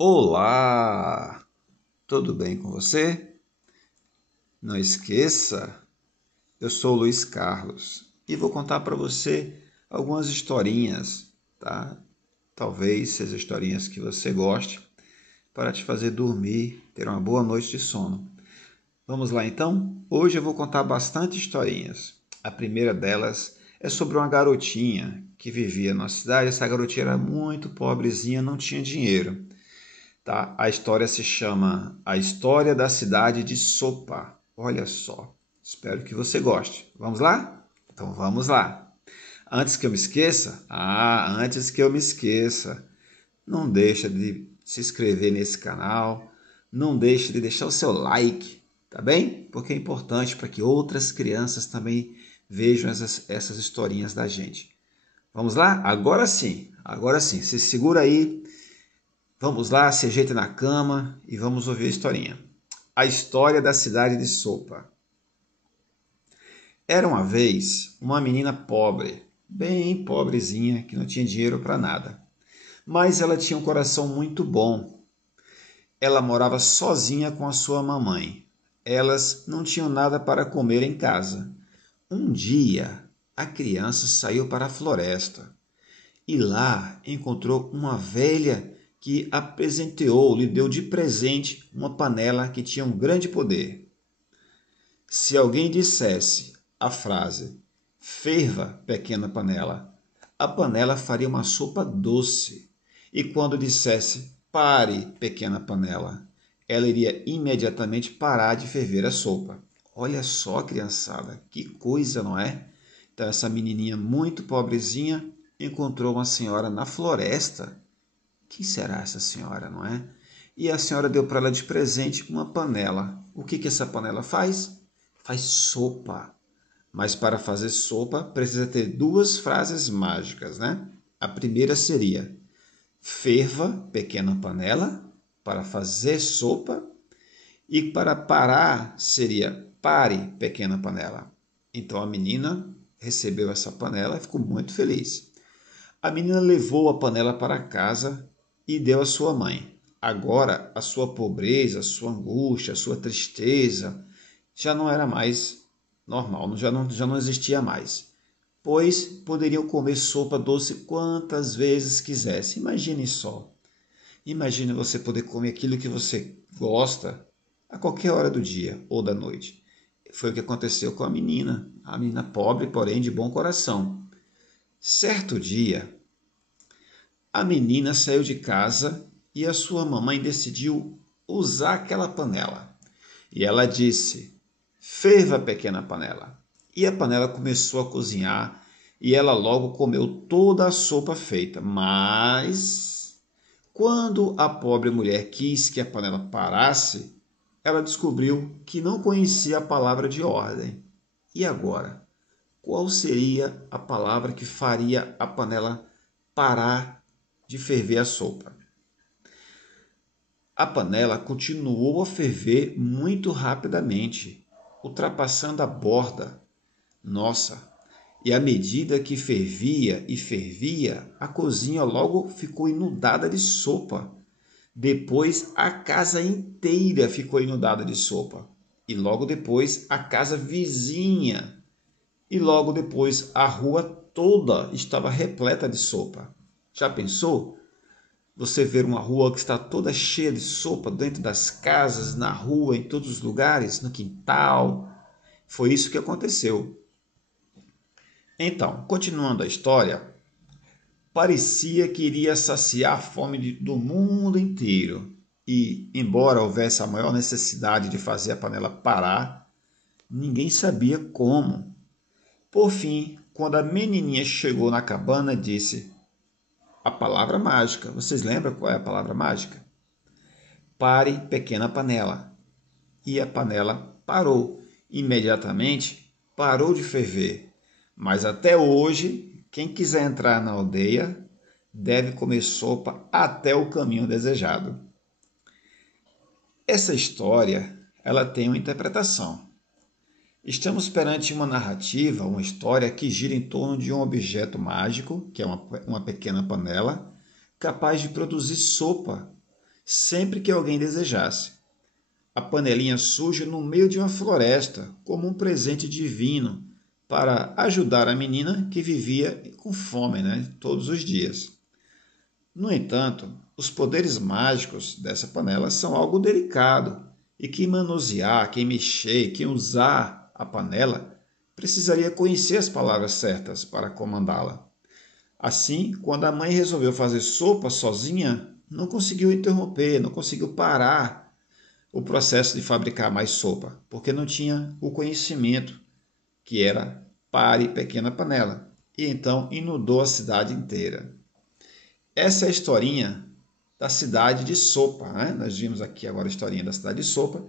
Olá, tudo bem com você? Não esqueça, eu sou o Luiz Carlos e vou contar para você algumas historinhas, tá? Talvez sejam historinhas que você goste para te fazer dormir, ter uma boa noite de sono. Vamos lá então? Hoje eu vou contar bastante historinhas. A primeira delas é sobre uma garotinha que vivia na cidade. Essa garotinha era muito pobrezinha, não tinha dinheiro. Tá? A história se chama A História da Cidade de Sopa. Olha só, espero que você goste. Vamos lá? Então vamos lá. Antes que eu me esqueça, não deixa de se inscrever nesse canal, não deixa de deixar o seu like, tá bem? Porque é importante para que outras crianças também vejam essas historinhas da gente. Vamos lá? Agora sim, se segura aí. Vamos lá, se ajeita na cama e vamos ouvir a historinha. A história da cidade de Sopa. Era uma vez uma menina pobre, bem pobrezinha, que não tinha dinheiro para nada. Mas ela tinha um coração muito bom. Ela morava sozinha com a sua mamãe. Elas não tinham nada para comer em casa. Um dia, a criança saiu para a floresta e lá encontrou uma velha que a presenteou, lhe deu de presente uma panela que tinha um grande poder. Se alguém dissesse a frase "ferva, pequena panela", a panela faria uma sopa doce. E quando dissesse "pare, pequena panela", ela iria imediatamente parar de ferver a sopa. Olha só, criançada, que coisa, não é? Então, essa menininha muito pobrezinha encontrou uma senhora na floresta. Quem será essa senhora, não é? E a senhora deu para ela de presente uma panela. O que essa panela faz? Faz sopa. Mas para fazer sopa precisa ter duas frases mágicas, né? A primeira seria: ferva, pequena panela, para fazer sopa. E para parar seria: pare, pequena panela. Então a menina recebeu essa panela e ficou muito feliz. A menina levou a panela para casa e deu à sua mãe. Agora a sua pobreza, a sua angústia, a sua tristeza já não era mais normal, já não existia mais, pois poderiam comer sopa doce quantas vezes quisesse. Imagine só. Imagine você poder comer aquilo que você gosta a qualquer hora do dia ou da noite. Foi o que aconteceu com a menina pobre, porém de bom coração. Certo dia, a menina saiu de casa e a sua mamãe decidiu usar aquela panela. E ela disse: ferva, pequena panela. E a panela começou a cozinhar e ela logo comeu toda a sopa feita. Mas, quando a pobre mulher quis que a panela parasse, ela descobriu que não conhecia a palavra de ordem. E agora? Qual seria a palavra que faria a panela parar de ferver a sopa? A panela continuou a ferver muito rapidamente, ultrapassando a borda. Nossa! E à medida que fervia e fervia, a cozinha logo ficou inundada de sopa. Depois, a casa inteira ficou inundada de sopa. E logo depois, a casa vizinha. E logo depois, a rua toda estava repleta de sopa. Já pensou? Você ver uma rua que está toda cheia de sopa dentro das casas, na rua, em todos os lugares, no quintal. Foi isso que aconteceu. Então, continuando a história, parecia que iria saciar a fome do mundo inteiro. E, embora houvesse a maior necessidade de fazer a panela parar, ninguém sabia como. Por fim, quando a menininha chegou na cabana, disse a palavra mágica. Vocês lembram qual é a palavra mágica? Pare, pequena panela. E a panela parou. Imediatamente parou de ferver. Mas até hoje, quem quiser entrar na aldeia deve comer sopa até o caminho desejado. Essa história, ela tem uma interpretação. Estamos perante uma narrativa, uma história que gira em torno de um objeto mágico, que é uma pequena panela, capaz de produzir sopa sempre que alguém desejasse. A panelinha surge no meio de uma floresta, como um presente divino, para ajudar a menina que vivia com fome, todos os dias. No entanto, os poderes mágicos dessa panela são algo delicado e quem manusear, quem mexer, quem usar a panela precisaria conhecer as palavras certas para comandá-la. Assim, quando a mãe resolveu fazer sopa sozinha, não conseguiu interromper, não conseguiu parar o processo de fabricar mais sopa, porque não tinha o conhecimento que era pare pequena panela. E então inundou a cidade inteira. Essa é a historinha da cidade de Sopa, Nós vimos aqui agora a historinha da cidade de Sopa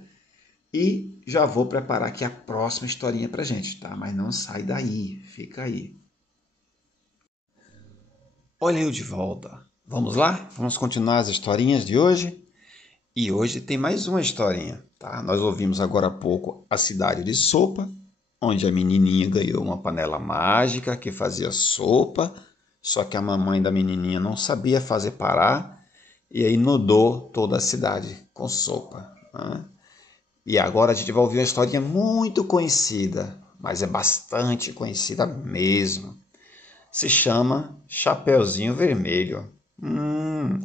e já vou preparar aqui a próxima historinha pra gente, tá? Mas não sai daí, fica aí. Olha eu de volta. Vamos lá? Vamos continuar as historinhas de hoje? E hoje tem mais uma historinha, tá? Nós ouvimos agora há pouco a cidade de Sopa, onde a menininha ganhou uma panela mágica que fazia sopa, só que a mamãe da menininha não sabia fazer parar e aí inundou toda a cidade com sopa. E agora a gente vai ouvir uma historinha muito conhecida, mas é bastante conhecida mesmo. Se chama Chapeuzinho Vermelho.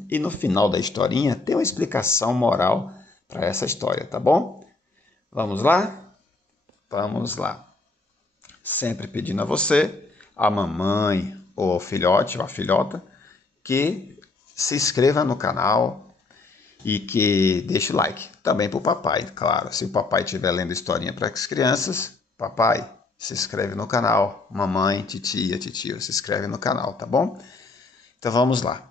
E no final da historinha tem uma explicação moral para essa história, tá bom? Vamos lá? Vamos lá. Sempre pedindo a você, a mamãe ou ao filhote ou a filhota, que se inscreva no canal e que deixe o like. Também para o papai, claro. Se o papai estiver lendo historinha para as crianças, papai, se inscreve no canal. Mamãe, titia, titio, se inscreve no canal, tá bom? Então vamos lá.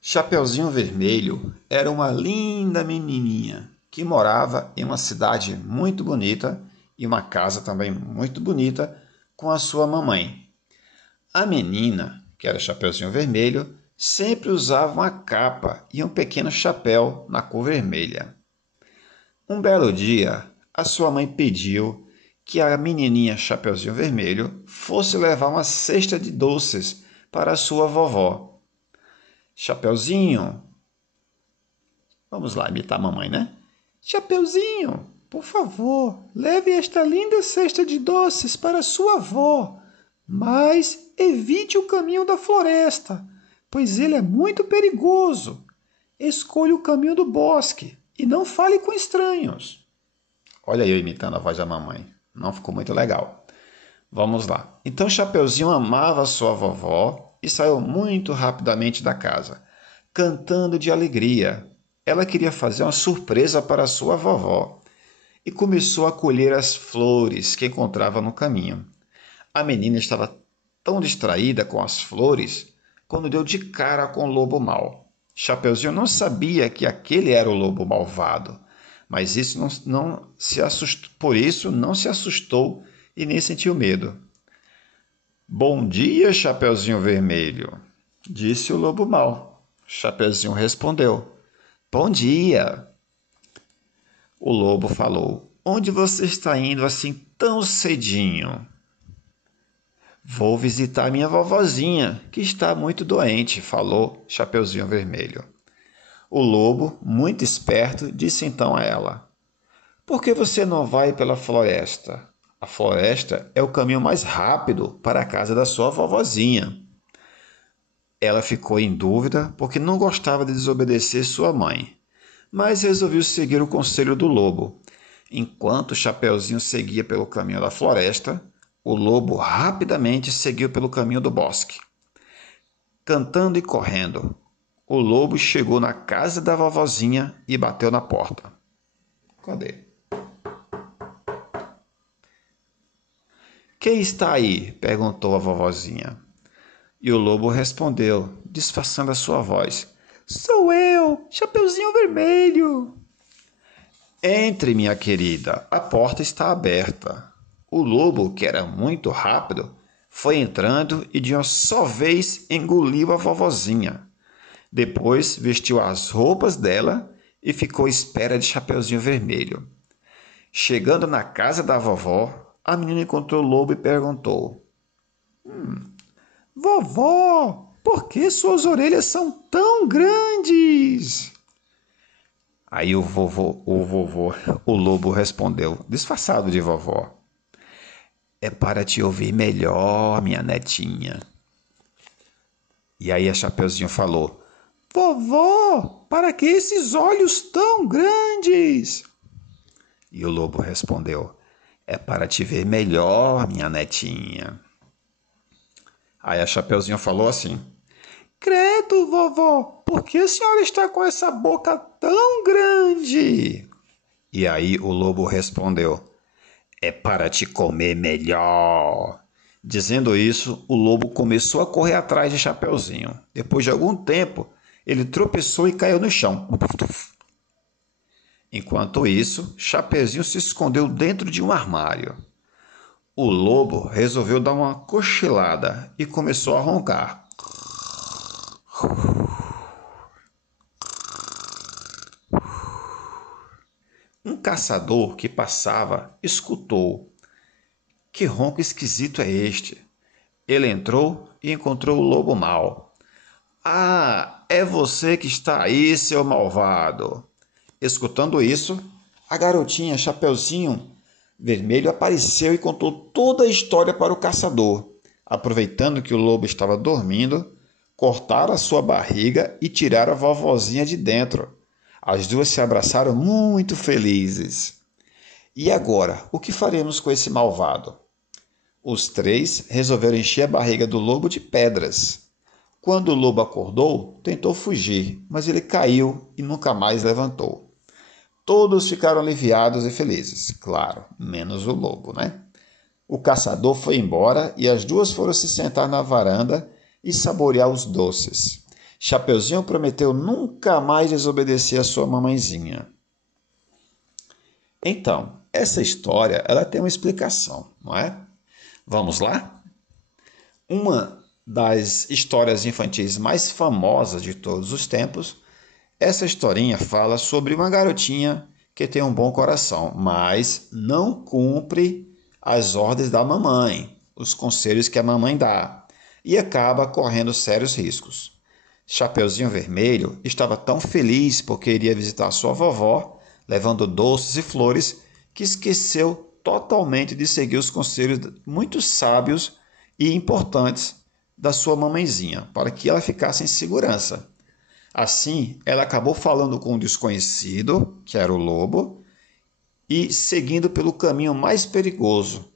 Chapeuzinho Vermelho era uma linda menininha que morava em uma cidade muito bonita e uma casa também muito bonita com a sua mamãe. A menina, que era Chapeuzinho Vermelho, sempre usava uma capa e um pequeno chapéu na cor vermelha. Um belo dia, a sua mãe pediu que a menininha Chapeuzinho Vermelho fosse levar uma cesta de doces para a sua vovó. Chapeuzinho, vamos lá imitar a mamãe, Chapeuzinho, por favor, leve esta linda cesta de doces para sua avó, mas evite o caminho da floresta, pois ele é muito perigoso. Escolha o caminho do bosque e não fale com estranhos. Olha eu imitando a voz da mamãe. Não ficou muito legal. Vamos lá. Então Chapeuzinho amava sua vovó e saiu muito rapidamente da casa, cantando de alegria. Ela queria fazer uma surpresa para sua vovó e começou a colher as flores que encontrava no caminho. A menina estava tão distraída com as flores quando deu de cara com o lobo mau. Chapeuzinho não sabia que aquele era o lobo malvado, mas por isso não se assustou e nem sentiu medo. Bom dia, Chapeuzinho Vermelho, disse o lobo mau. Chapeuzinho respondeu: Bom dia. O lobo falou: Onde você está indo assim tão cedinho? Vou visitar minha vovozinha, que está muito doente, falou Chapeuzinho Vermelho. O lobo, muito esperto, disse então a ela: Por que você não vai pela floresta? A floresta é o caminho mais rápido para a casa da sua vovozinha. Ela ficou em dúvida porque não gostava de desobedecer sua mãe, mas resolveu seguir o conselho do lobo. Enquanto Chapeuzinho seguia pelo caminho da floresta, o lobo rapidamente seguiu pelo caminho do bosque. Cantando e correndo, o lobo chegou na casa da vovozinha e bateu na porta. Cadê? Quem está aí? Perguntou a vovozinha. E o lobo respondeu, disfarçando a sua voz. Sou eu, Chapeuzinho Vermelho. Entre, minha querida, a porta está aberta. O lobo, que era muito rápido, foi entrando e de uma só vez engoliu a vovozinha. Depois vestiu as roupas dela e ficou à espera de Chapeuzinho Vermelho. Chegando na casa da vovó, a menina encontrou o lobo e perguntou: Vovó, por que suas orelhas são tão grandes? Aí o lobo respondeu, disfarçado de vovó. É para te ouvir melhor, minha netinha. E aí a Chapeuzinho falou, vovó, para que esses olhos tão grandes? E o lobo respondeu, é para te ver melhor, minha netinha. Aí a Chapeuzinho falou assim, credo, vovó, por que a senhora está com essa boca tão grande? E aí o lobo respondeu, é para te comer melhor. Dizendo isso, o lobo começou a correr atrás de Chapeuzinho. Depois de algum tempo, ele tropeçou e caiu no chão. Enquanto isso, Chapeuzinho se escondeu dentro de um armário. O lobo resolveu dar uma cochilada e começou a roncar. Um caçador que passava escutou. Que ronco esquisito é este? Ele entrou e encontrou o lobo mau. Ah, é você que está aí, seu malvado. Escutando isso, a garotinha Chapeuzinho Vermelho apareceu e contou toda a história para o caçador. Aproveitando que o lobo estava dormindo, cortaram a sua barriga e tiraram a vovozinha de dentro. As duas se abraçaram muito felizes. E agora, o que faremos com esse malvado? Os três resolveram encher a barriga do lobo de pedras. Quando o lobo acordou, tentou fugir, mas ele caiu e nunca mais levantou. Todos ficaram aliviados e felizes, claro, menos o lobo, né? O caçador foi embora e as duas foram se sentar na varanda e saborear os doces. Chapeuzinho prometeu nunca mais desobedecer a sua mamãezinha. Então, essa história ela tem uma explicação, não é? Vamos lá? Uma das histórias infantis mais famosas de todos os tempos, essa historinha fala sobre uma garotinha que tem um bom coração, mas não cumpre as ordens da mamãe, os conselhos que a mamãe dá, e acaba correndo sérios riscos. Chapeuzinho Vermelho estava tão feliz porque iria visitar sua vovó, levando doces e flores, que esqueceu totalmente de seguir os conselhos muito sábios e importantes da sua mamãezinha, para que ela ficasse em segurança. Assim, ela acabou falando com um desconhecido, que era o lobo, e seguindo pelo caminho mais perigoso,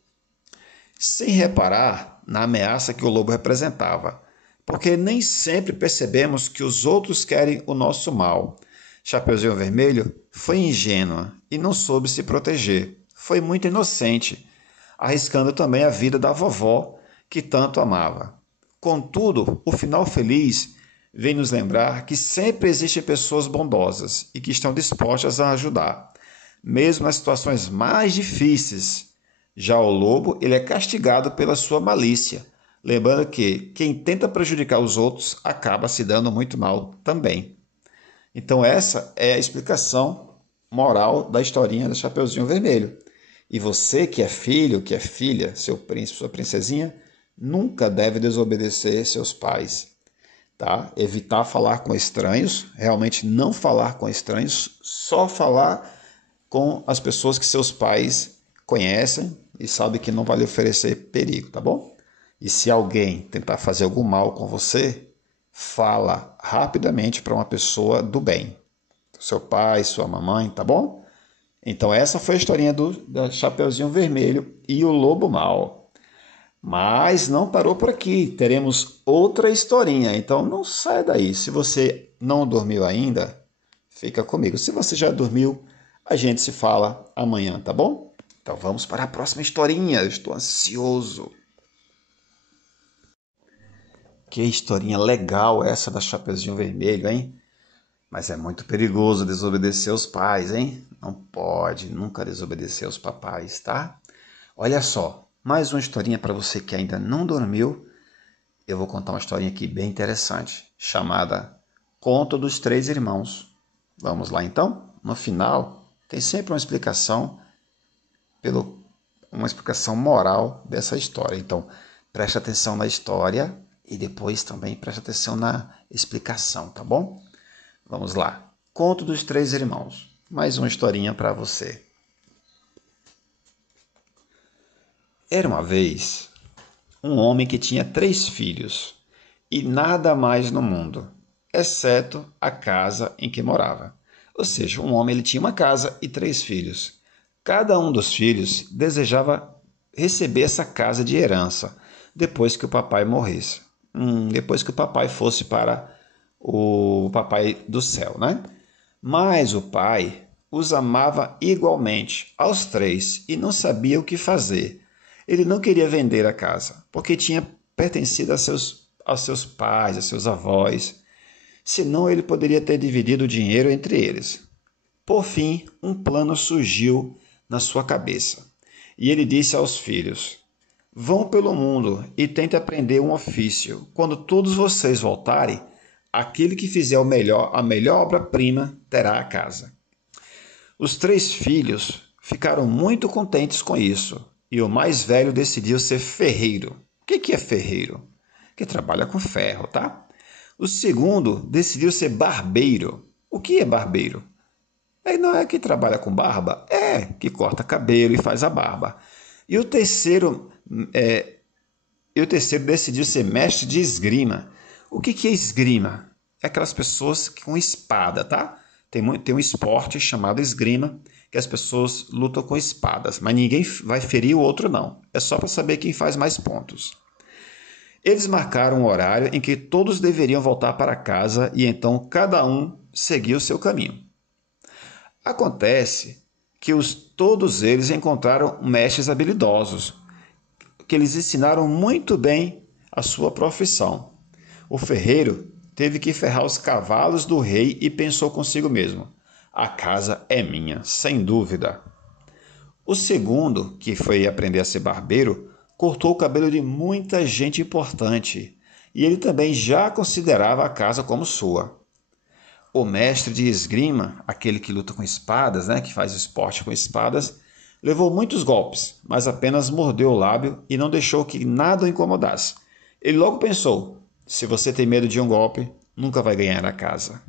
sem reparar na ameaça que o lobo representava, porque nem sempre percebemos que os outros querem o nosso mal. Chapeuzinho Vermelho foi ingênua e não soube se proteger. Foi muito inocente, arriscando também a vida da vovó, que tanto amava. Contudo, o final feliz vem nos lembrar que sempre existem pessoas bondosas e que estão dispostas a ajudar, mesmo nas situações mais difíceis. Já o lobo, ele é castigado pela sua malícia, lembrando que quem tenta prejudicar os outros acaba se dando muito mal também. Então essa é a explicação moral da historinha do Chapeuzinho Vermelho. E você que é filho, que é filha, seu príncipe, sua princesinha, nunca deve desobedecer seus pais, tá? Evitar falar com estranhos, realmente não falar com estranhos, só falar com as pessoas que seus pais conhecem e sabem que não vai lhe oferecer perigo, tá bom? E se alguém tentar fazer algum mal com você, fala rapidamente para uma pessoa do bem, seu pai, sua mamãe, tá bom? Então essa foi a historinha do Chapeuzinho Vermelho e o Lobo Mau. Mas não parou por aqui, teremos outra historinha, então não sai daí. Se você não dormiu ainda, fica comigo. Se você já dormiu, a gente se fala amanhã, tá bom? Então vamos para a próxima historinha, eu estou ansioso. Que historinha legal essa da Chapeuzinho Vermelho, hein? Mas é muito perigoso desobedecer os pais, hein? Não pode nunca desobedecer os papais, tá? Olha só, mais uma historinha para você que ainda não dormiu. Eu vou contar uma historinha aqui bem interessante, chamada Conto dos Três Irmãos. Vamos lá então? No final, tem sempre uma explicação, uma explicação moral dessa história. Então, preste atenção na história E depois também preste atenção na explicação, tá bom? Vamos lá. Conto dos Três Irmãos. Mais uma historinha para você. Era uma vez um homem que tinha 3 filhos e nada mais no mundo, exceto a casa em que morava. Ou seja, um homem ele tinha uma casa e 3 filhos. Cada um dos filhos desejava receber essa casa de herança depois que o papai morresse. Depois que o papai fosse para o papai do céu, né? Mas o pai os amava igualmente aos 3 e não sabia o que fazer. Ele não queria vender a casa, porque tinha pertencido aos seus pais, a seus avós. Senão ele poderia ter dividido o dinheiro entre eles. Por fim, um plano surgiu na sua cabeça. E ele disse aos filhos: Vão pelo mundo e tentem aprender um ofício. Quando todos vocês voltarem, aquele que fizer a melhor obra-prima terá a casa. Os 3 filhos ficaram muito contentes com isso, e o mais velho decidiu ser ferreiro. O que é ferreiro? Que trabalha com ferro, tá? O segundo decidiu ser barbeiro. O que é barbeiro? Não é que trabalha com barba? É, que corta cabelo e faz a barba. E o terceiro, decidiu ser mestre de esgrima. O que é esgrima? É aquelas pessoas com espada, tá? Tem um esporte chamado esgrima, que as pessoas lutam com espadas, mas ninguém vai ferir o outro não. É só para saber quem faz mais pontos. Eles marcaram um horário em que todos deveriam voltar para casa e então cada um seguiu o seu caminho. Acontece que todos eles encontraram mestres habilidosos, que lhes ensinaram muito bem a sua profissão. O ferreiro teve que ferrar os cavalos do rei e pensou consigo mesmo: a casa é minha, sem dúvida. O segundo, que foi aprender a ser barbeiro, cortou o cabelo de muita gente importante e ele também já considerava a casa como sua. O mestre de esgrima, aquele que luta com espadas, né, que faz esporte com espadas, levou muitos golpes, mas apenas mordeu o lábio e não deixou que nada o incomodasse. Ele logo pensou: se você tem medo de um golpe, nunca vai ganhar a casa.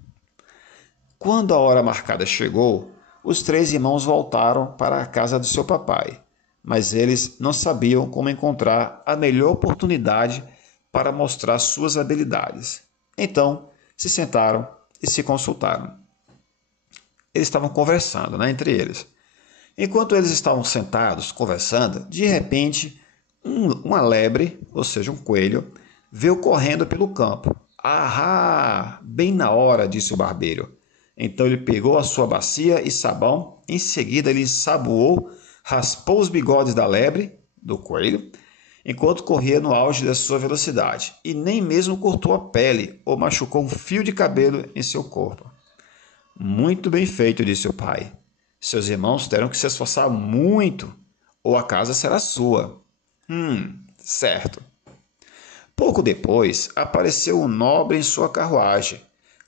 Quando a hora marcada chegou, os 3 irmãos voltaram para a casa do seu papai, mas eles não sabiam como encontrar a melhor oportunidade para mostrar suas habilidades. Então, se sentaram e se consultaram. Eles estavam conversando, né, entre eles. Enquanto eles estavam sentados, conversando, de repente, uma lebre, ou seja, um coelho, veio correndo pelo campo. Ahá! Bem na hora, disse o barbeiro. Então ele pegou a sua bacia e sabão, em seguida ele ensaboou, raspou os bigodes da lebre, do coelho, enquanto corria no auge da sua velocidade, e nem mesmo cortou a pele ou machucou um fio de cabelo em seu corpo. Muito bem feito, disse o pai. Seus irmãos terão que se esforçar muito, ou a casa será sua. Certo. Pouco depois, apareceu um nobre em sua carruagem,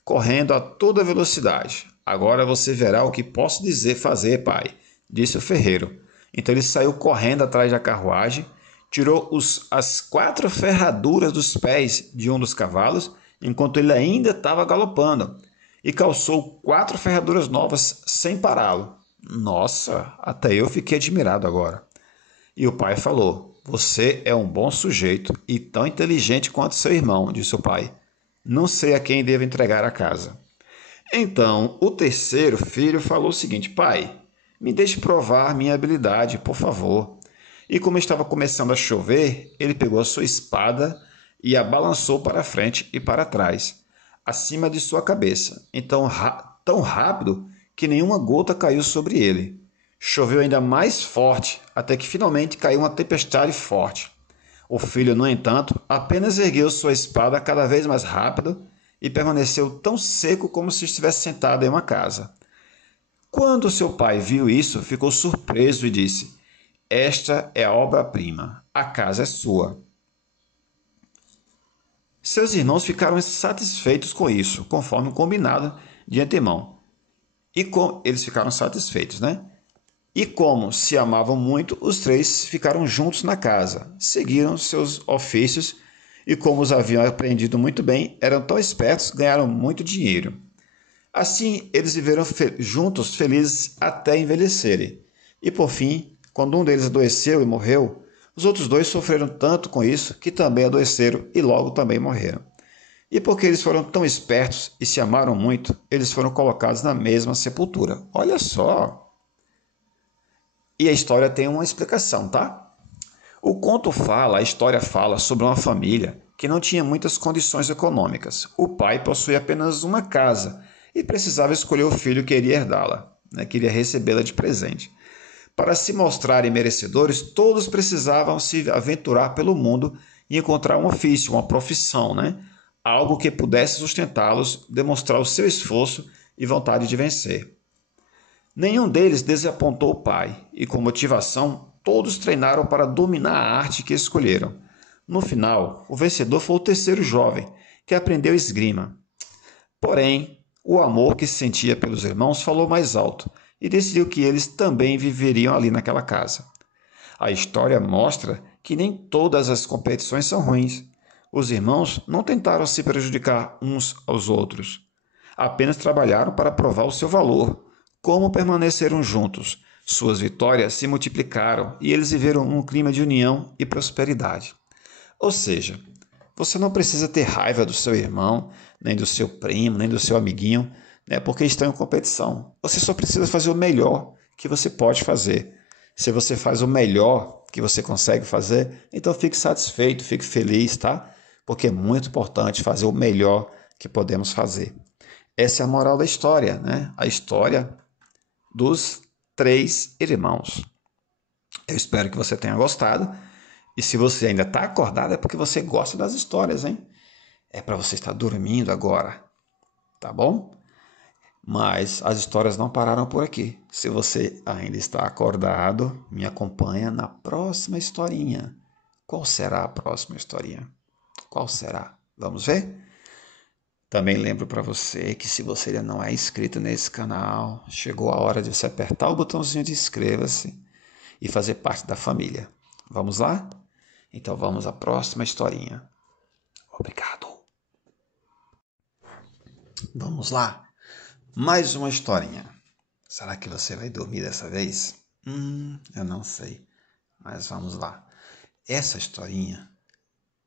correndo a toda velocidade. Agora você verá o que posso fazer, pai, disse o ferreiro. Então ele saiu correndo atrás da carruagem, tirou as 4 ferraduras dos pés de um dos cavalos, enquanto ele ainda estava galopando, e calçou 4 ferraduras novas sem pará-lo. Nossa, até eu fiquei admirado agora. E o pai falou: você é um bom sujeito e tão inteligente quanto seu irmão, disse o pai. Não sei a quem devo entregar a casa. Então, o terceiro filho falou o seguinte: pai, me deixe provar minha habilidade, por favor. E como estava começando a chover, ele pegou a sua espada e a balançou para frente e para trás, acima de sua cabeça. Então, tão rápido que nenhuma gota caiu sobre ele. Choveu ainda mais forte, até que finalmente caiu uma tempestade forte. O filho, no entanto, apenas ergueu sua espada cada vez mais rápido e permaneceu tão seco como se estivesse sentado em uma casa. Quando seu pai viu isso, ficou surpreso e disse: esta é a obra-prima, a casa é sua. Seus irmãos ficaram satisfeitos com isso, conforme combinado de antemão. Eles ficaram satisfeitos, né? E como se amavam muito, os 3 ficaram juntos na casa, seguiram seus ofícios E como os haviam aprendido muito bem, eram tão espertos, ganharam muito dinheiro. Assim, eles viveram juntos, felizes até envelhecerem. E por fim, quando um deles adoeceu e morreu, os outros dois sofreram tanto com isso que também adoeceram e logo também morreram. E porque eles foram tão espertos e se amaram muito, eles foram colocados na mesma sepultura. Olha só! E a história tem uma explicação, tá? A história fala sobre uma família que não tinha muitas condições econômicas. O pai possuía apenas uma casa e precisava escolher o filho que iria herdá-la, queria recebê-la de presente. Para se mostrarem merecedores, todos precisavam se aventurar pelo mundo e encontrar um ofício, uma profissão, algo que pudesse sustentá-los, demonstrar o seu esforço e vontade de vencer. Nenhum deles desapontou o pai, e com motivação, todos treinaram para dominar a arte que escolheram. No final, o vencedor foi o terceiro jovem, que aprendeu esgrima. Porém, o amor que se sentia pelos irmãos falou mais alto e decidiu que eles também viveriam ali naquela casa. A história mostra que nem todas as competições são ruins. Os irmãos não tentaram se prejudicar uns aos outros. Apenas trabalharam para provar o seu valor. Como permaneceram juntos, suas vitórias se multiplicaram e eles viveram um clima de união e prosperidade. Ou seja, você não precisa ter raiva do seu irmão, nem do seu primo, nem do seu amiguinho, porque estão em competição. Você só precisa fazer o melhor que você pode fazer. Se você faz o melhor que você consegue fazer, então fique satisfeito, fique feliz, tá? Porque é muito importante fazer o melhor que podemos fazer. Essa é a moral da história, A história dos três irmãos. Eu espero que você tenha gostado. E se você ainda está acordado, é porque você gosta das histórias, hein? É para você estar dormindo agora, tá bom? Mas as histórias não pararam por aqui. Se você ainda está acordado, me acompanha na próxima historinha. Qual será a próxima historinha? Qual será? Vamos ver? Também lembro para você que se você ainda não é inscrito nesse canal, chegou a hora de você apertar o botãozinho de inscreva-se e fazer parte da família. Vamos lá? Então vamos à próxima historinha. Obrigado. Vamos lá. Mais uma historinha. Será que você vai dormir dessa vez? Eu não sei. Mas vamos lá. Essa historinha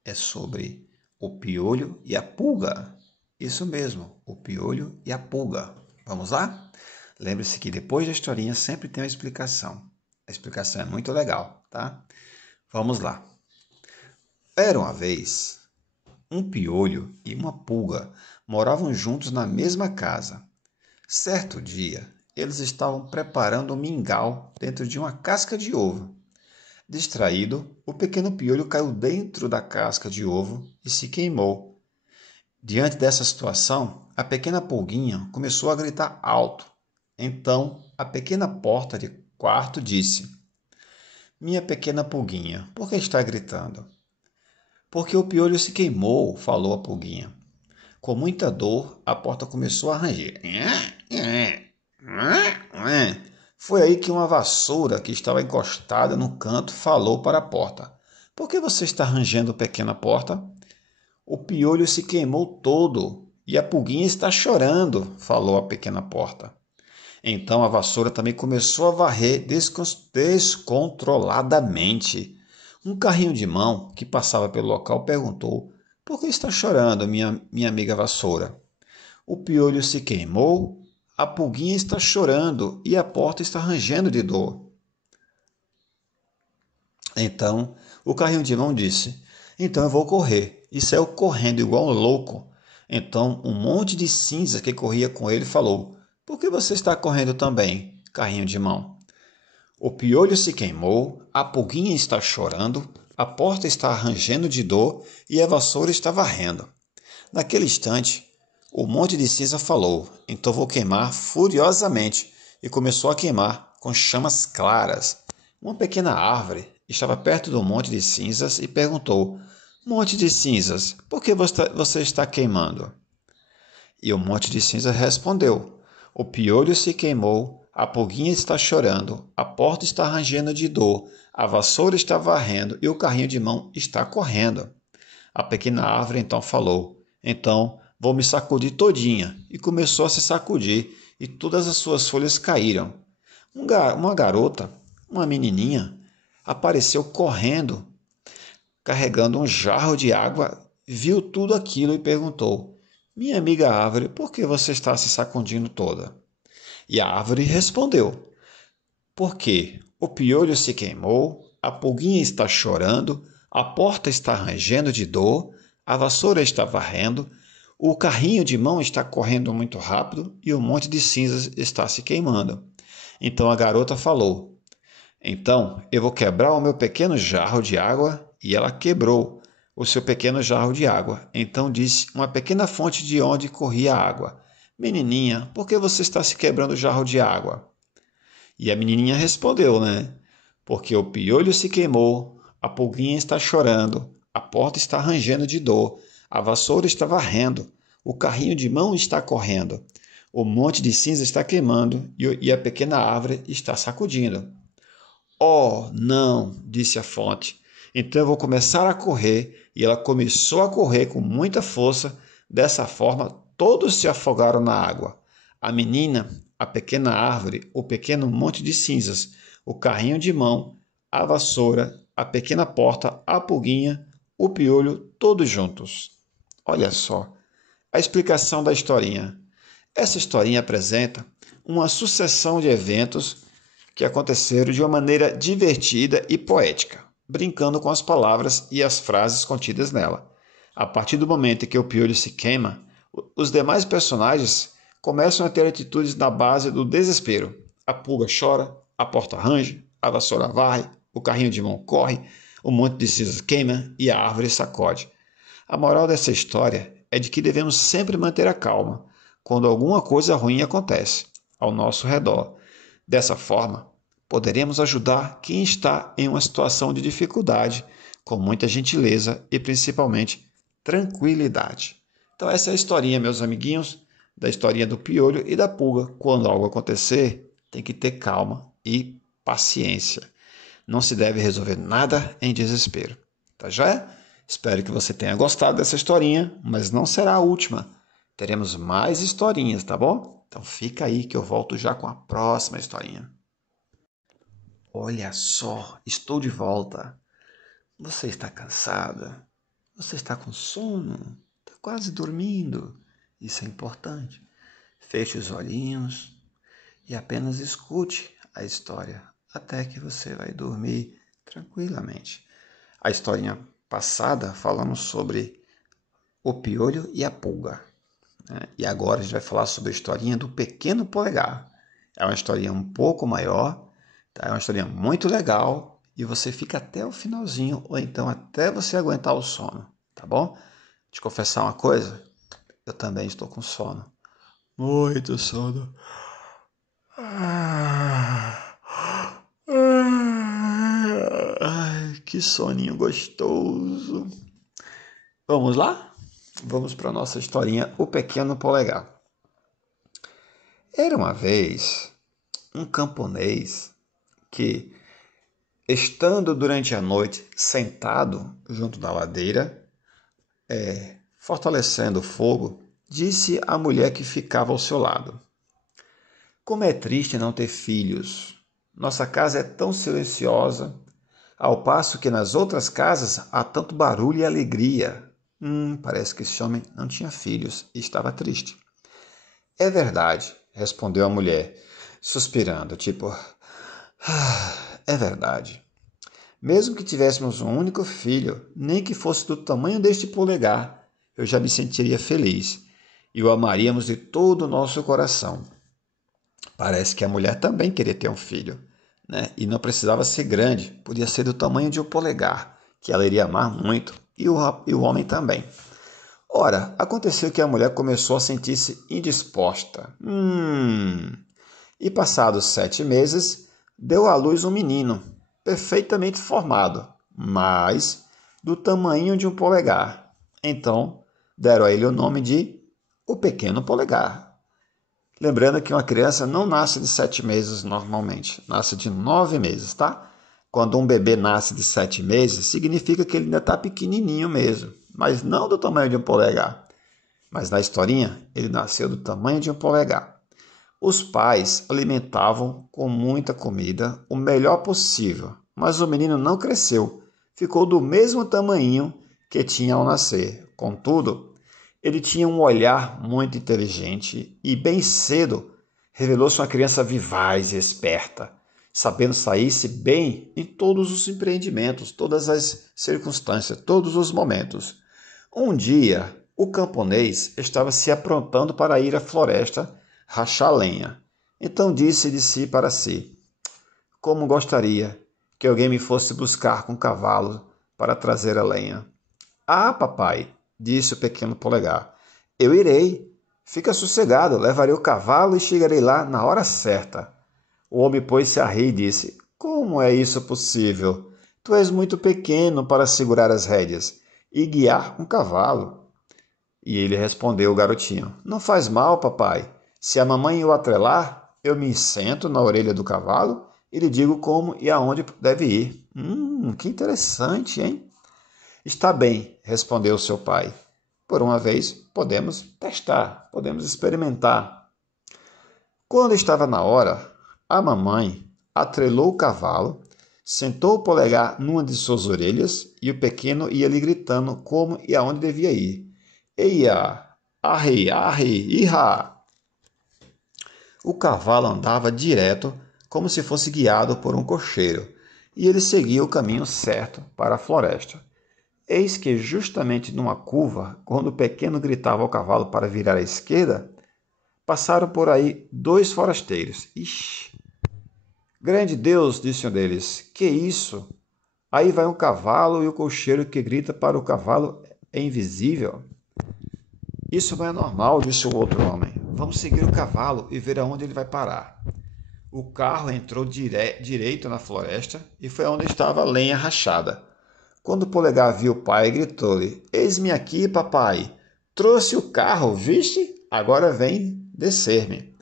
é sobre o piolho e a pulga. Isso mesmo, o piolho e a pulga. Vamos lá? Lembre-se que depois da historinha sempre tem uma explicação. A explicação é muito legal, tá? Vamos lá. Era uma vez, um piolho e uma pulga moravam juntos na mesma casa. Certo dia, eles estavam preparando um mingau dentro de uma casca de ovo. Distraído, o pequeno piolho caiu dentro da casca de ovo e se queimou. Diante dessa situação, a pequena pulguinha começou a gritar alto. Então, a pequena porta de quarto disse: Minha pequena pulguinha, por que está gritando? Porque o piolho se queimou, falou a pulguinha. Com muita dor, a porta começou a ranger. Foi aí que uma vassoura que estava encostada no canto falou para a porta: Por que você está rangendo, pequena porta? O piolho se queimou todo e a pulguinha está chorando, falou a pequena porta. Então a vassoura também começou a varrer descontroladamente. Um carrinho de mão que passava pelo local perguntou: Por que está chorando, minha amiga vassoura? O piolho se queimou, a pulguinha está chorando e a porta está rangendo de dor. Então o carrinho de mão disse: Então eu vou correr. E saiu correndo igual um louco. Então um monte de cinza que corria com ele falou: Por que você está correndo também, carrinho de mão? O piolho se queimou, a pulguinha está chorando, a porta está rangendo de dor e a vassoura está varrendo. Naquele instante, o monte de cinza falou: Então vou queimar furiosamente. E começou a queimar com chamas claras. Uma pequena árvore estava perto do monte de cinzas e perguntou: Monte de cinzas, por que você está queimando? E o monte de cinzas respondeu: O piolho se queimou, a pulguinha está chorando, a porta está rangendo de dor, a vassoura está varrendo e o carrinho de mão está correndo. A pequena árvore então falou: então vou me sacudir todinha. E começou a se sacudir, e todas as suas folhas caíram. Uma garota, uma menininha, apareceu correndo, carregando um jarro de água, viu tudo aquilo e perguntou: minha amiga árvore, por que você está se sacudindo toda? E a árvore respondeu: porque o piolho se queimou, a pulguinha está chorando, a porta está rangendo de dor, a vassoura está varrendo, o carrinho de mão está correndo muito rápido e um monte de cinzas está se queimando. Então a garota falou: então eu vou quebrar o meu pequeno jarro de água. E ela quebrou o seu pequeno jarro de água. Então disse uma pequena fonte de onde corria a água: menininha, por que você está se quebrando o jarro de água? E a menininha respondeu, né? Porque o piolho se queimou, a pulguinha está chorando, a porta está rangendo de dor, a vassoura está varrendo, o carrinho de mão está correndo, o monte de cinza está queimando e a pequena árvore está sacudindo. Oh, não, disse a fonte. Então eu vou começar a correr. E ela começou a correr com muita força. Dessa forma, todos se afogaram na água. A menina, a pequena árvore, o pequeno monte de cinzas, o carrinho de mão, a vassoura, a pequena porta, a pulguinha, o piolho, todos juntos. Olha só, a explicação da historinha. Essa historinha apresenta uma sucessão de eventos que aconteceram de uma maneira divertida e poética, brincando com as palavras e as frases contidas nela. A partir do momento em que o piolho se queima, os demais personagens começam a ter atitudes na base do desespero. A pulga chora, a porta range, a vassoura varre, o carrinho de mão corre, o monte de cinzas queima e a árvore sacode. A moral dessa história é de que devemos sempre manter a calma quando alguma coisa ruim acontece ao nosso redor. Dessa forma, poderemos ajudar quem está em uma situação de dificuldade com muita gentileza e principalmente tranquilidade. Então essa é a historinha, meus amiguinhos, da historinha do piolho e da pulga. Quando algo acontecer, tem que ter calma e paciência. Não se deve resolver nada em desespero. Tá já? Espero que você tenha gostado dessa historinha, mas não será a última. Teremos mais historinhas, tá bom? Então fica aí que eu volto já com a próxima historinha. Olha só, estou de volta. Você está cansada? Você está com sono? Está quase dormindo? Isso é importante. Feche os olhinhos e apenas escute a história até que você vai dormir tranquilamente. A historinha passada falamos sobre o piolho e a pulga. E agora a gente vai falar sobre a historinha do pequeno polegar. É uma historinha um pouco maior, tá? É uma historinha muito legal e você fica até o finalzinho ou então até você aguentar o sono, tá bom? Te confessar uma coisa, eu também estou com sono. Muito sono. Ai, que soninho gostoso. Vamos lá? Vamos para a nossa historinha, O Pequeno Polegar. Era uma vez um camponês que, estando durante a noite sentado junto da ladeira, fortalecendo o fogo, disse à mulher que ficava ao seu lado: como é triste não ter filhos. Nossa casa é tão silenciosa, ao passo que nas outras casas há tanto barulho e alegria. Parece que esse homem não tinha filhos e estava triste. É verdade, respondeu a mulher, suspirando, tipo, é verdade. Mesmo que tivéssemos um único filho, nem que fosse do tamanho deste polegar, eu já me sentiria feliz e o amaríamos de todo o nosso coração. Parece que a mulher também queria ter um filho, né? E não precisava ser grande, podia ser do tamanho de um polegar, que ela iria amar muito, e o homem também. Ora, aconteceu que a mulher começou a sentir-se indisposta. E passados 7 meses, deu à luz um menino, perfeitamente formado, mas do tamanho de um polegar. Então, deram a ele o nome de O Pequeno Polegar. Lembrando que uma criança não nasce de 7 meses normalmente, nasce de 9 meses, tá? Quando um bebê nasce de 7 meses, significa que ele ainda está pequenininho mesmo, mas não do tamanho de um polegar. Mas na historinha, ele nasceu do tamanho de um polegar. Os pais alimentavam com muita comida, o melhor possível, mas o menino não cresceu, ficou do mesmo tamanhinho que tinha ao nascer. Contudo, ele tinha um olhar muito inteligente e bem cedo revelou-se uma criança vivaz e esperta, sabendo sair-se bem em todos os empreendimentos, todas as circunstâncias, todos os momentos. Um dia, o camponês estava se aprontando para ir à floresta rachar lenha. Então disse de si para si: como gostaria que alguém me fosse buscar com cavalo para trazer a lenha. Ah, papai, disse o pequeno polegar, eu irei. Fica sossegado, levarei o cavalo e chegarei lá na hora certa. O homem pôs-se a rir e disse: como é isso possível? Tu és muito pequeno para segurar as rédeas e guiar um cavalo. E ele respondeu o garotinho: não faz mal, papai. Se a mamãe o atrelar, eu me sento na orelha do cavalo e lhe digo como e aonde deve ir. Que interessante, hein? Está bem, respondeu seu pai. Por uma vez, podemos testar, podemos experimentar. Quando estava na hora, a mamãe atrelou o cavalo, sentou o polegar numa de suas orelhas e o pequeno ia lhe gritando como e aonde devia ir. Eia, arre, arre, irra! O cavalo andava direto, como se fosse guiado por um cocheiro, e ele seguia o caminho certo para a floresta. Eis que, justamente numa curva, quando o pequeno gritava ao cavalo para virar à esquerda, passaram por aí dois forasteiros. Ixi! Grande Deus, disse um deles, que isso? Aí vai um cavalo e o cocheiro que grita para o cavalo é invisível. Isso não é normal, disse o outro homem. Vamos seguir o cavalo e ver aonde ele vai parar. O carro entrou direito na floresta e foi onde estava a lenha rachada. Quando o polegar viu o pai, gritou-lhe: eis-me aqui, papai. Trouxe o carro, viste? Agora vem descer-me.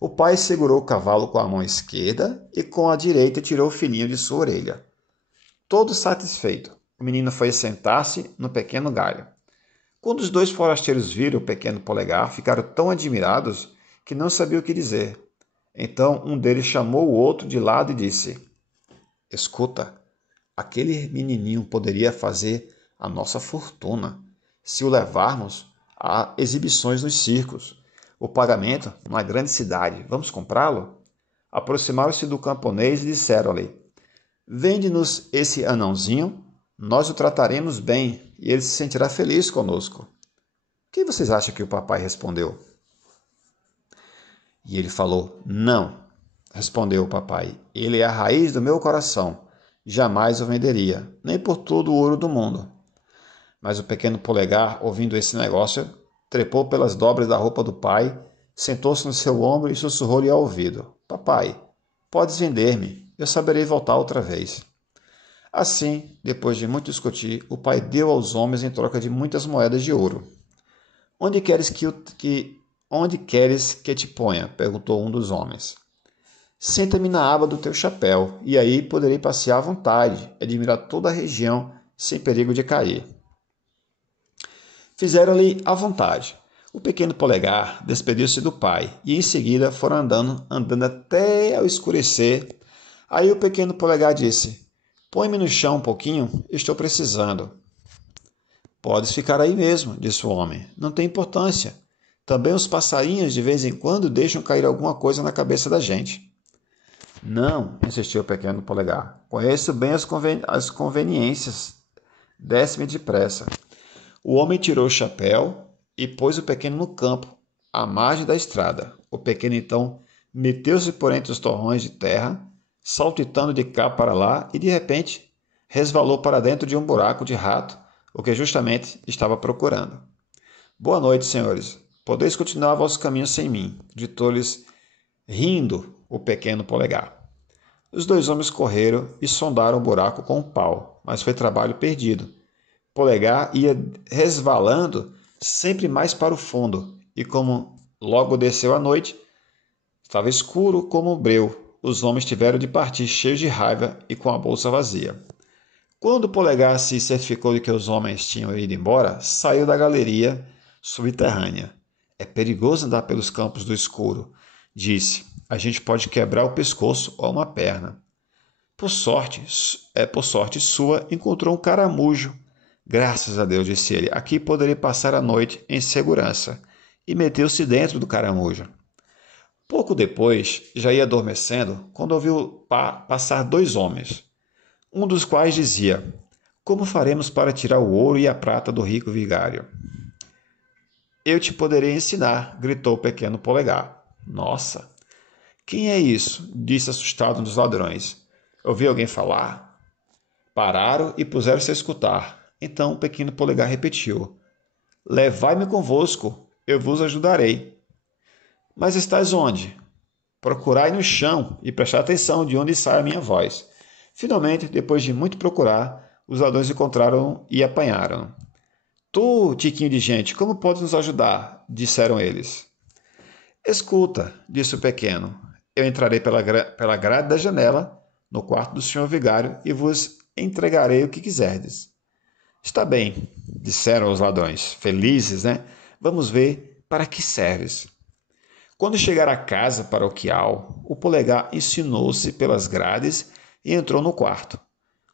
O pai segurou o cavalo com a mão esquerda e com a direita tirou o filhinho de sua orelha. Todo satisfeito, o menino foi sentar-se no pequeno galho. Quando os dois forasteiros viram o pequeno polegar, ficaram tão admirados que não sabiam o que dizer. Então um deles chamou o outro de lado e disse: escuta, aquele menininho poderia fazer a nossa fortuna se o levarmos a exibições nos circos. O pagamento numa grande cidade. Vamos comprá-lo? Aproximaram-se do camponês e disseram-lhe: vende-nos esse anãozinho, nós o trataremos bem e ele se sentirá feliz conosco. O que vocês acham que o papai respondeu? E ele falou: não, respondeu o papai, ele é a raiz do meu coração, jamais o venderia, nem por todo o ouro do mundo. Mas o pequeno polegar, ouvindo esse negócio, trepou pelas dobras da roupa do pai, sentou-se no seu ombro e sussurrou-lhe ao ouvido: papai, podes vender-me, eu saberei voltar outra vez. Assim, depois de muito discutir, o pai deu aos homens em troca de muitas moedas de ouro. Onde queres que te ponha? Perguntou um dos homens. Senta-me na aba do teu chapéu, e aí poderei passear à vontade, admirar toda a região, sem perigo de cair. Fizeram-lhe à vontade. O pequeno polegar despediu-se do pai, e em seguida foram andando até ao escurecer. Aí o pequeno polegar disse: põe-me no chão um pouquinho, estou precisando. Podes ficar aí mesmo, disse o homem, não tem importância. Também os passarinhos de vez em quando deixam cair alguma coisa na cabeça da gente. Não, insistiu o pequeno polegar, conheço bem as conveniências. Desce-me depressa. O homem tirou o chapéu e pôs o pequeno no campo, à margem da estrada. O pequeno então meteu-se por entre os torrões de terra, saltitando de cá para lá e de repente resvalou para dentro de um buraco de rato, o que justamente estava procurando. Boa noite, senhores. Podeis continuar vossos caminhos sem mim, gritou-lhes, rindo, o pequeno polegar. Os dois homens correram e sondaram o buraco com um pau, mas foi trabalho perdido. Polegar ia resvalando sempre mais para o fundo, e como logo desceu a noite, estava escuro como um breu. Os homens tiveram de partir cheios de raiva e com a bolsa vazia. Quando o Polegar se certificou de que os homens tinham ido embora, saiu da galeria subterrânea. É perigoso andar pelos campos do escuro, disse. A gente pode quebrar o pescoço ou uma perna. Por sorte sua, encontrou um caramujo. Graças a Deus, disse ele, aqui poderei passar a noite em segurança. E meteu-se dentro do caramujo. Pouco depois, já ia adormecendo, quando ouviu passar dois homens, um dos quais dizia: Como faremos para tirar o ouro e a prata do rico vigário? Eu te poderei ensinar, gritou o pequeno Polegar. Nossa! Quem é isso? Disse assustado um dos ladrões. Ouvi alguém falar? Pararam e puseram-se a escutar. Então o pequeno Polegar repetiu: Levai-me convosco, eu vos ajudarei. Mas estás onde? Procurai no chão e prestai atenção de onde sai a minha voz. Finalmente, depois de muito procurar, os ladrões encontraram e apanharam. Tu, tiquinho de gente, como podes nos ajudar? Disseram eles. Escuta, disse o pequeno, eu entrarei pela grade da janela, no quarto do senhor vigário, e vos entregarei o que quiserdes. Está bem, disseram os ladrões, felizes, né? Vamos ver para que serves. Quando chegaram à casa paroquial, o Polegar ensinou-se pelas grades e entrou no quarto.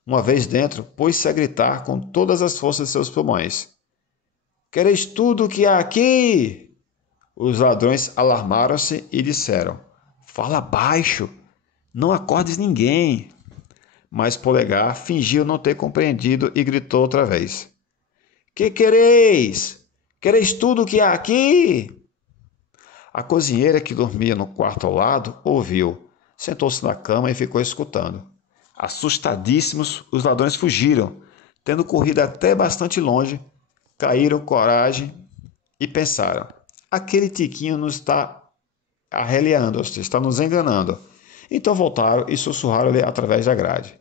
Uma vez dentro, pôs-se a gritar com todas as forças de seus pulmões. Quereis tudo o que há aqui? Os ladrões alarmaram-se e disseram: Fala baixo, não acordes ninguém. Mas Polegar fingiu não ter compreendido e gritou outra vez: Que quereis? Quereis tudo o que há aqui? A cozinheira, que dormia no quarto ao lado, ouviu, sentou-se na cama e ficou escutando. Assustadíssimos, os ladrões fugiram. Tendo corrido até bastante longe, caíram coragem e pensaram: aquele tiquinho nos está arreliando, ou seja, está nos enganando. Então voltaram e sussurraram-lhe através da grade: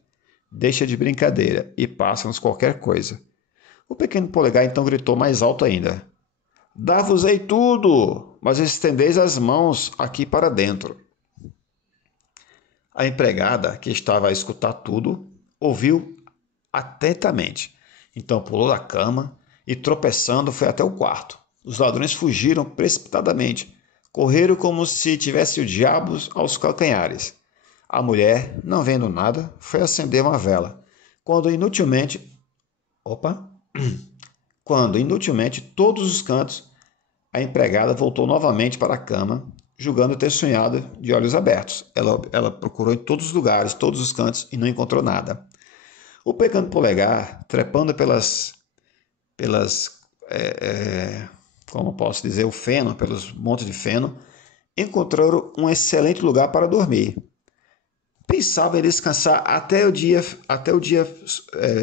Deixa de brincadeira e passa-nos qualquer coisa. O pequeno Polegar então gritou mais alto ainda: Dá-vos-ei tudo, mas estendeis as mãos aqui para dentro. A empregada, que estava a escutar tudo, ouviu atentamente. Então pulou da cama e, tropeçando, foi até o quarto. Os ladrões fugiram precipitadamente. Correram como se tivesse o diabo aos calcanhares. A mulher, não vendo nada, foi acender uma vela. Quando inutilmente... Opa! Quando inutilmente todos os cantos, a empregada voltou novamente para a cama, julgando ter sonhado de olhos abertos. Ela procurou em todos os lugares, todos os cantos, e não encontrou nada. O pequeno Polegar, trepando como posso dizer, o feno, pelos montes de feno, encontrou um excelente lugar para dormir. Pensava em descansar até o dia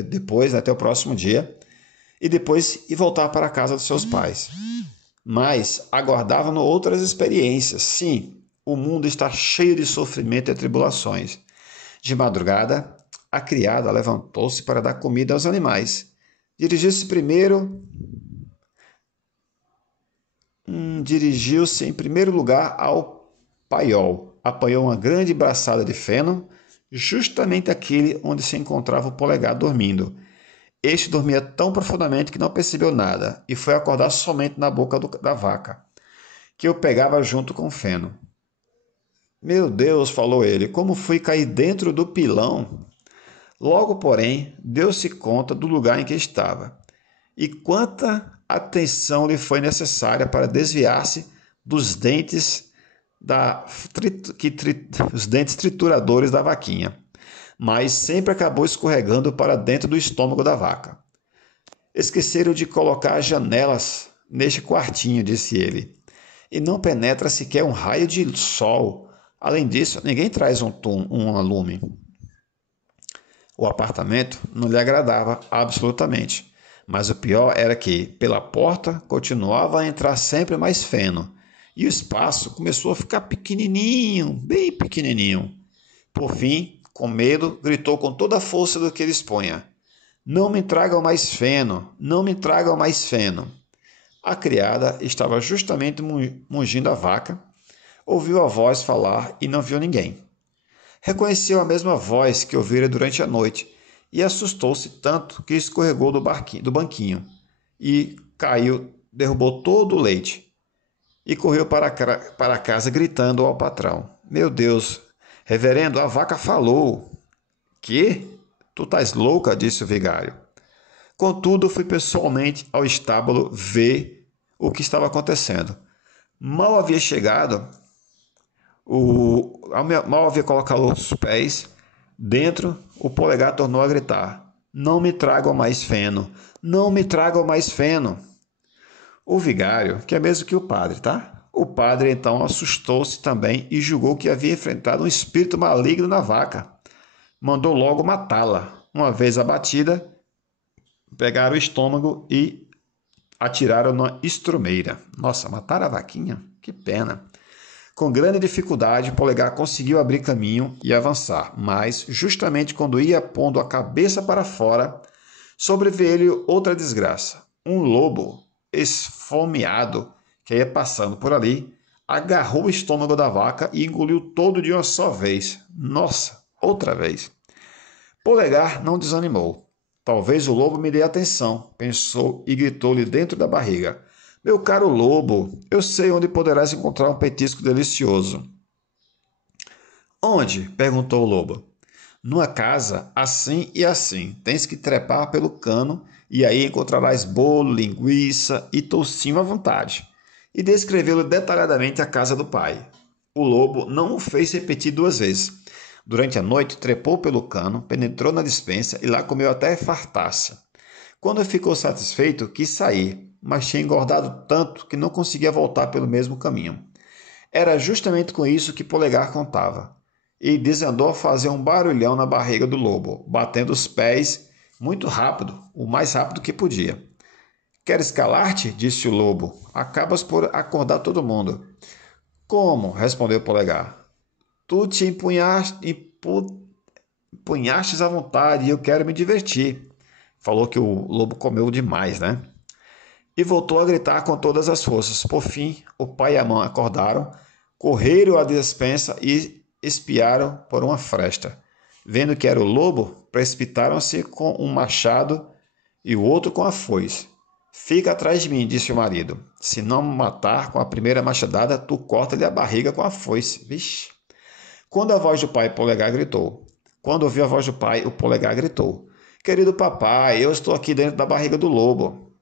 depois, até o próximo dia, e depois ir voltar para a casa dos seus pais. Mas aguardavam-no outras experiências. Sim, o mundo está cheio de sofrimento e tribulações. De madrugada, a criada levantou-se para dar comida aos animais. Dirigiu-se em primeiro lugar ao paiol. Apanhou uma grande braçada de feno, justamente aquele onde se encontrava o Polegar dormindo. Este dormia tão profundamente que não percebeu nada e foi acordar somente na boca da vaca, que o pegava junto com o feno. Meu Deus, falou ele, como fui cair dentro do pilão? Logo, porém, deu-se conta do lugar em que estava e quanta atenção lhe foi necessária para desviar-se dos dentes os dentes trituradores da vaquinha, mas sempre acabou escorregando para dentro do estômago da vaca. Esqueceram de colocar as janelas neste quartinho, disse ele, e não penetra sequer um raio de sol. Além disso, ninguém traz um lume. O apartamento não lhe agradava absolutamente, mas o pior era que, pela porta, continuava a entrar sempre mais feno, e o espaço começou a ficar pequenininho, bem pequenininho. Por fim, com medo, gritou com toda a força do que dispunha: Não me tragam mais feno, não me tragam mais feno. A criada estava justamente mungindo a vaca, ouviu a voz falar e não viu ninguém. Reconheceu a mesma voz que ouvira durante a noite e assustou-se tanto que escorregou do banquinho e caiu, derrubou todo o leite e correu para casa gritando ao patrão: Meu Deus, reverendo, a vaca falou. Que? Tu estás louca? Disse o vigário. Contudo, fui pessoalmente ao estábulo ver o que estava acontecendo. Mal havia chegado, mal havia colocado os pés dentro, o polegar tornou a gritar: Não me tragam mais feno! Não me tragam mais feno! O vigário, que é mesmo que o padre, tá? O padre então assustou-se também e julgou que havia enfrentado um espírito maligno na vaca. Mandou logo matá-la. Uma vez abatida, pegaram o estômago e atiraram na estrumeira. Nossa, mataram a vaquinha? Que pena. Com grande dificuldade, Polegar conseguiu abrir caminho e avançar, mas, justamente quando ia pondo a cabeça para fora, sobreveio-lhe outra desgraça. Um lobo esfomeado que ia passando por ali agarrou o estômago da vaca e engoliu todo de uma só vez. Nossa, outra vez. Polegar não desanimou. Talvez o lobo me dê atenção, pensou e gritou-lhe dentro da barriga: Meu caro lobo, eu sei onde poderás encontrar um petisco delicioso. Onde? Perguntou o lobo. Numa casa assim e assim. Tens que trepar pelo cano e aí encontrarás bolo, linguiça e toucinho à vontade. E descreveu-lhe detalhadamente a casa do pai. O lobo não o fez repetir 2 vezes. Durante a noite, trepou pelo cano, penetrou na despensa e lá comeu até fartar-se. Quando ficou satisfeito, quis sair, mas tinha engordado tanto que não conseguia voltar pelo mesmo caminho. Era justamente com isso que Polegar contava. E desandou a fazer um barulhão na barriga do lobo, batendo os pés muito rápido, o mais rápido que podia. Queres calar-te? Disse o lobo. Acabas por acordar todo mundo. Como? Respondeu Polegar. Tu te empunhastes à vontade e eu quero me divertir. Falou que o lobo comeu demais, né? E voltou a gritar com todas as forças. Por fim, o pai e a mãe acordaram, correram à despensa e espiaram por uma fresta. Vendo que era o lobo, precipitaram-se com um machado e o outro com a foice. Fica atrás de mim, disse o marido. Se não me matar com a primeira machadada, tu corta-lhe a barriga com a foice. Vixe. Quando a voz do pai, Polegar gritou. Quando ouviu a voz do pai, o Polegar gritou: Querido papai, eu estou aqui dentro da barriga do lobo.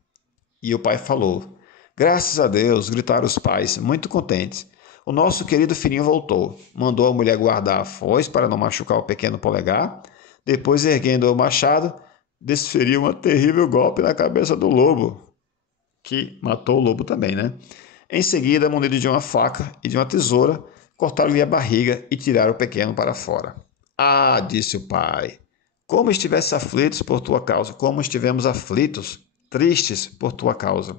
E o pai falou: Graças a Deus, gritaram os pais, muito contentes. O nosso querido filhinho voltou. Mandou a mulher guardar a foice para não machucar o pequeno Polegar. Depois, erguendo o machado, desferiu um terrível golpe na cabeça do lobo, que matou o lobo também, né? Em seguida, munido de uma faca e de uma tesoura, cortaram-lhe a barriga e tiraram o pequeno para fora. Ah, disse o pai, como estivesse aflitos por tua causa, como estivemos aflitos, tristes por tua causa.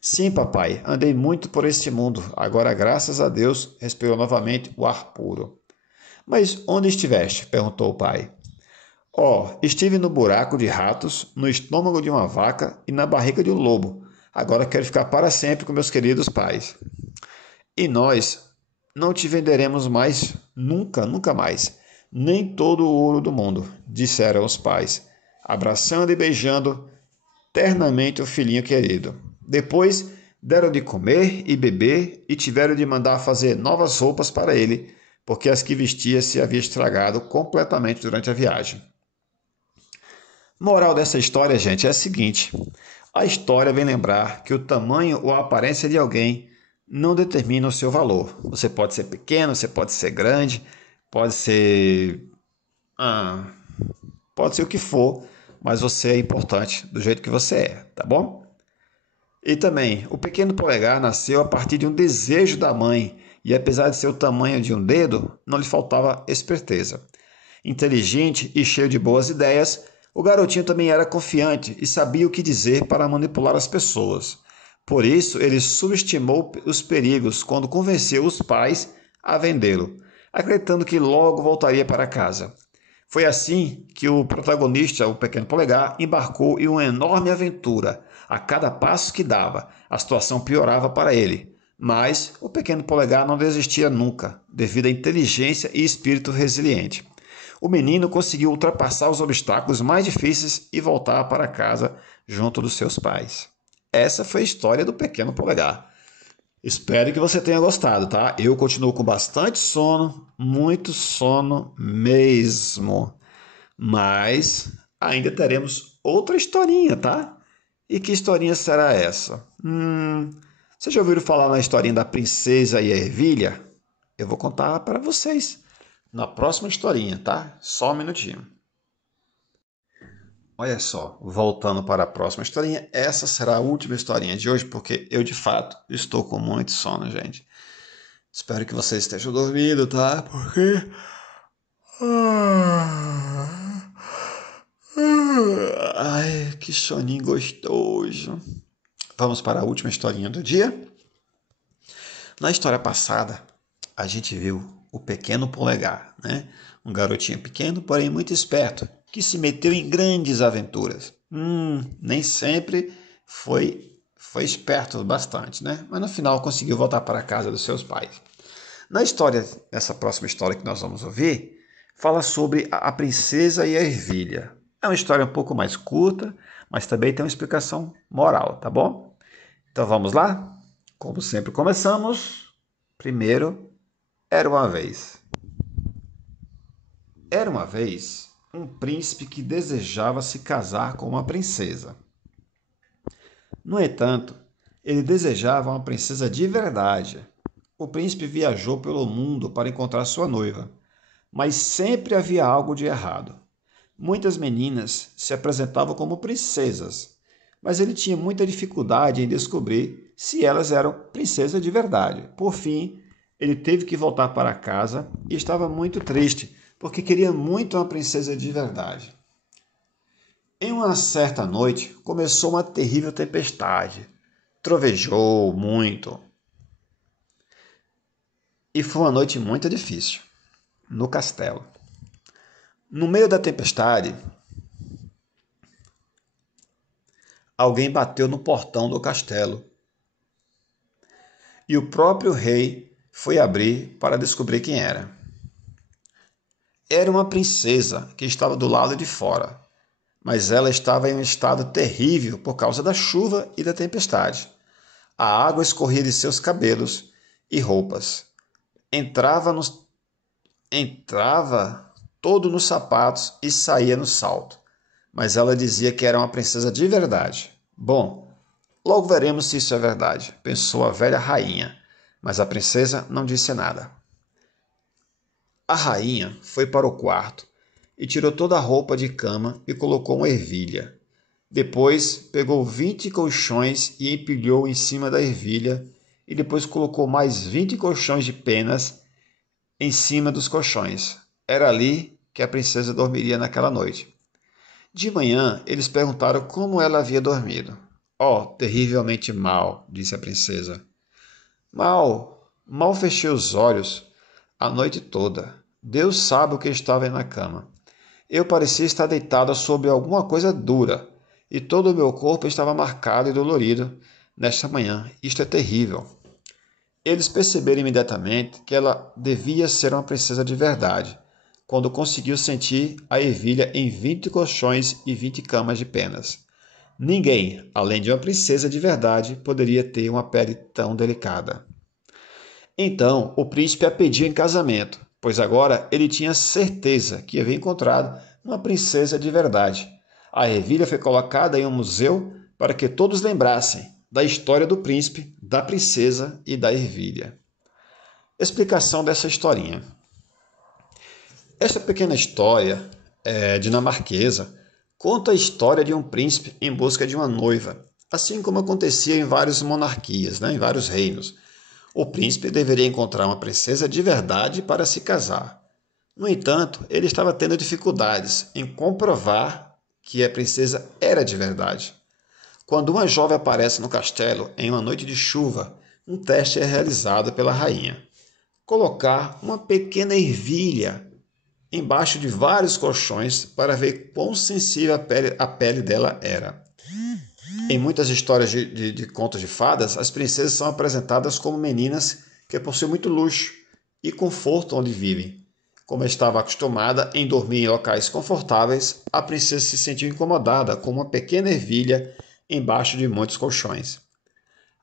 Sim, papai, andei muito por este mundo. Agora, graças a Deus, respirou novamente o ar puro. Mas onde estiveste? Perguntou o pai. Estive no buraco de ratos, no estômago de uma vaca e na barriga de um lobo. Agora quero ficar para sempre com meus queridos pais. E nós não te venderemos mais, nunca, nunca mais, nem todo o ouro do mundo, disseram os pais, abraçando e beijando ternamente o filhinho querido. Depois deram de comer e beber e tiveram de mandar fazer novas roupas para ele, porque as que vestia se havia estragado completamente durante a viagem. Moral dessa história, gente, é a seguinte: a história vem lembrar que o tamanho ou a aparência de alguém não determina o seu valor. Você pode ser pequeno, você pode ser grande, pode ser pode ser o que for, mas você é importante do jeito que você é, tá bom? E também, o pequeno Polegar nasceu a partir de um desejo da mãe e apesar de ser o tamanho de um dedo, não lhe faltava esperteza. Inteligente e cheio de boas ideias, o garotinho também era confiante e sabia o que dizer para manipular as pessoas. Por isso, ele subestimou os perigos quando convenceu os pais a vendê-lo, acreditando que logo voltaria para casa. Foi assim que o protagonista, o pequeno Polegar, embarcou em uma enorme aventura. A cada passo que dava, a situação piorava para ele. Mas o pequeno Polegar não desistia nunca, devido à inteligência e espírito resiliente. o menino conseguiu ultrapassar os obstáculos mais difíceis e voltar para casa junto dos seus pais. Essa foi a história do Pequeno Polegar. Espero que você tenha gostado, tá? Eu continuo com bastante sono, muito sono mesmo. Mas ainda teremos outra historinha, tá? E que historinha será essa? Vocês já ouviram falar na historinha da princesa e a ervilha? Eu vou contar para vocês na próxima historinha, tá? Só um minutinho. Olha só, voltando para a próxima historinha, essa será a última historinha de hoje, porque eu de fato estou com muito sono, gente. Espero que vocês estejam dormindo, tá? Porque ai, que soninho gostoso. Vamos para a última historinha do dia. Na história passada, a gente viu o Pequeno Polegar, né? Um garotinho pequeno, porém muito esperto, que se meteu em grandes aventuras. Nem sempre foi esperto bastante, né? Mas no final conseguiu voltar para a casa dos seus pais. Na história, nessa próxima história que nós vamos ouvir, fala sobre a princesa e a ervilha. É uma história um pouco mais curta, mas também tem uma explicação moral, tá bom? Então vamos lá? Como sempre começamos, primeiro, era uma vez. Era uma vez um príncipe que desejava se casar com uma princesa. No entanto, ele desejava uma princesa de verdade. O príncipe viajou pelo mundo para encontrar sua noiva, mas sempre havia algo de errado. Muitas meninas se apresentavam como princesas, mas ele tinha muita dificuldade em descobrir se elas eram princesas de verdade. Por fim, ele teve que voltar para casa e estava muito triste, porque queria muito uma princesa de verdade. Em uma certa noite, começou uma terrível tempestade. Trovejou muito. E foi uma noite muito difícil, no castelo. No meio da tempestade, alguém bateu no portão do castelo. E o próprio rei foi abrir para descobrir quem era. Era uma princesa que estava do lado de fora, mas ela estava em um estado terrível por causa da chuva e da tempestade. A água escorria de seus cabelos e roupas. Entrava todo nos sapatos e saía no salto. Mas ela dizia que era uma princesa de verdade. Bom, logo veremos se isso é verdade, pensou a velha rainha, mas a princesa não disse nada. A rainha foi para o quarto e tirou toda a roupa de cama e colocou uma ervilha. Depois pegou 20 colchões e empilhou em cima da ervilha e depois colocou mais 20 colchões de penas em cima dos colchões. Era ali que a princesa dormiria naquela noite. De manhã, eles perguntaram como ela havia dormido. Oh, terrivelmente mal, disse a princesa. Mal fechei os olhos a noite toda. Deus sabe o que estava na cama. Eu parecia estar deitada sobre alguma coisa dura, e todo o meu corpo estava marcado e dolorido nesta manhã. Isto é terrível. Eles perceberam imediatamente que ela devia ser uma princesa de verdade, quando conseguiu sentir a ervilha em 20 colchões e 20 camas de penas. Ninguém, além de uma princesa de verdade, poderia ter uma pele tão delicada. Então, o príncipe a pediu em casamento, pois agora ele tinha certeza que havia encontrado uma princesa de verdade. A ervilha foi colocada em um museu para que todos lembrassem da história do príncipe, da princesa e da ervilha. Explicação dessa historinha. Esta pequena história dinamarquesa conta a história de um príncipe em busca de uma noiva, assim como acontecia em várias monarquias, em vários reinos. O príncipe deveria encontrar uma princesa de verdade para se casar. No entanto, ele estava tendo dificuldades em comprovar que a princesa era de verdade. Quando uma jovem aparece no castelo em uma noite de chuva, um teste é realizado pela rainha. Colocar uma pequena ervilha embaixo de vários colchões para ver quão sensível a pele dela era. Em muitas histórias de contos de fadas, as princesas são apresentadas como meninas que possuem muito luxo e conforto onde vivem. Como estava acostumada em dormir em locais confortáveis, a princesa se sentiu incomodada com uma pequena ervilha embaixo de muitos colchões.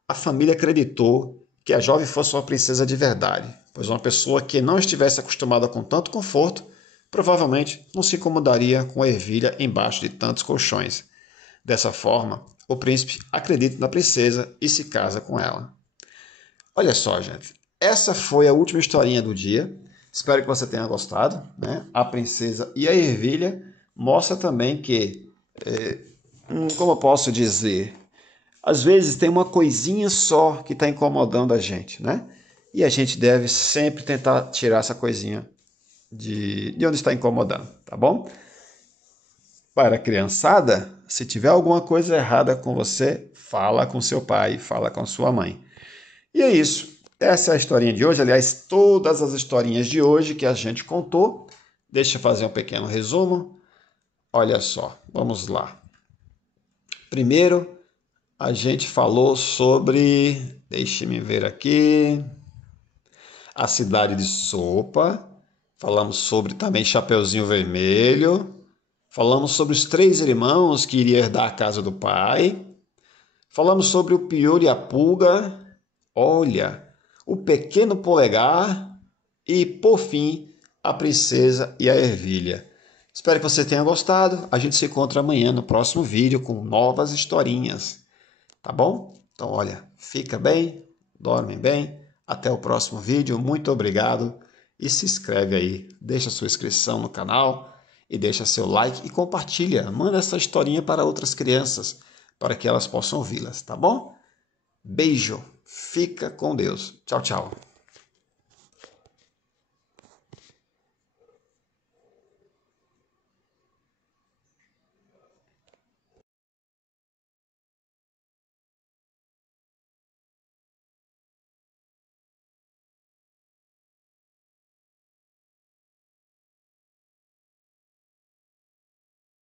A família acreditou que a jovem fosse uma princesa de verdade, pois uma pessoa que não estivesse acostumada com tanto conforto provavelmente não se incomodaria com a ervilha embaixo de tantos colchões. Dessa forma, o príncipe acredita na princesa e se casa com ela. Olha só, gente. Essa foi a última historinha do dia. Espero que você tenha gostado, né? A princesa e a ervilha mostra também que, como eu posso dizer, às vezes tem uma coisinha só que está incomodando a gente, né? E a gente deve sempre tentar tirar essa coisinha de onde está incomodando, tá bom? Para a criançada, se tiver alguma coisa errada com você, fala com seu pai, fala com sua mãe. E é isso. Essa é a historinha de hoje. Aliás, todas as historinhas de hoje que a gente contou. Deixa eu fazer um pequeno resumo. Olha só, vamos lá. Primeiro, a gente falou sobre, deixe-me ver aqui, a cidade de Sopa. Falamos sobre também Chapeuzinho Vermelho. Falamos sobre os 3 irmãos que iriam herdar a casa do pai. Falamos sobre o Piolho e a Pulga. Olha, o Pequeno Polegar e, por fim, a Princesa e a Ervilha. Espero que você tenha gostado. A gente se encontra amanhã no próximo vídeo com novas historinhas. Tá bom? Então, olha, fica bem, dorme bem. Até o próximo vídeo. Muito obrigado. E se inscreve aí. Deixa sua inscrição no canal e deixa seu like e compartilha. Manda essa historinha para outras crianças para que elas possam ouvi-las, tá bom? Beijo. Fica com Deus. Tchau, tchau.